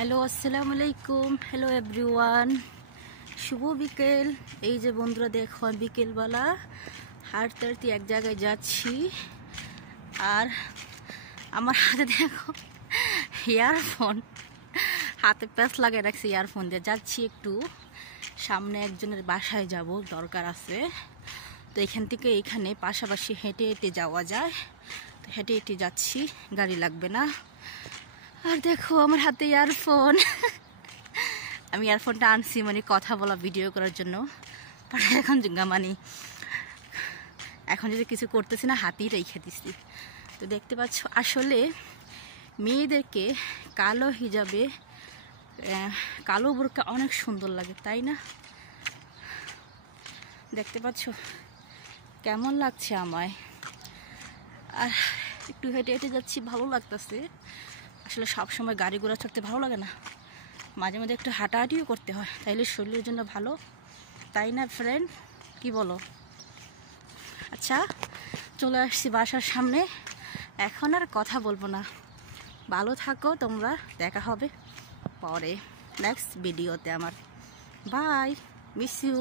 Hello, আসসালামু আলাইকুম। Hello everyone, শুভ বিকেল। এই যে বন্ধুরা দেখো, বিকেলবেলা হাঁটতে হাঁটতে এক জায়গায় যাচ্ছি, আর আমার হাতে দেখো ইয়ারফোন, হাতে প্যাচ লাগিয়ে রাখছি, ইয়ারফোন দিয়ে যাচ্ছি। একটু সামনে একজনের বাসায় যাব, দরকার আছে। তো এখান থেকে এইখানে পাশাপাশি হেঁটে হেঁটে যাওয়া যায়, তো হেঁটে হেঁটে যাচ্ছি, গাড়ি লাগবে না। আর দেখো আমার হাতে ইয়ারফোন, আমি ইয়ারফোনটা আনছি মানে কথা বলা, ভিডিও করার জন্য। বাট এখন যদি কিছু করতেছি না, হাতেই রেখে দিচ্ছি। তো দেখতে পাচ্ছ, আসলে মেয়েদেরকে কালো হিজাবে, কালো বোরকা অনেক সুন্দর লাগে, তাই না? দেখতে পাচ্ছ কেমন লাগছে আমায়। আর একটু হেঁটে হেঁটে যাচ্ছি, ভালো লাগতেছে। আসলে সবসময় গাড়ি ঘোড়া চড়তে ভালো লাগে না, মাঝে মাঝে একটু হাঁটাহাঁটিও করতে হয়, তাইলে শরীরের জন্য ভালো, তাই না ফ্রেন্ড? কি বলো? আচ্ছা, চলে আসছি বাসার সামনে, এখন আর কথা বলবো না। ভালো থাকো তোমরা, দেখা হবে পরে নেক্সট ভিডিওতে আমার। Bye, miss you.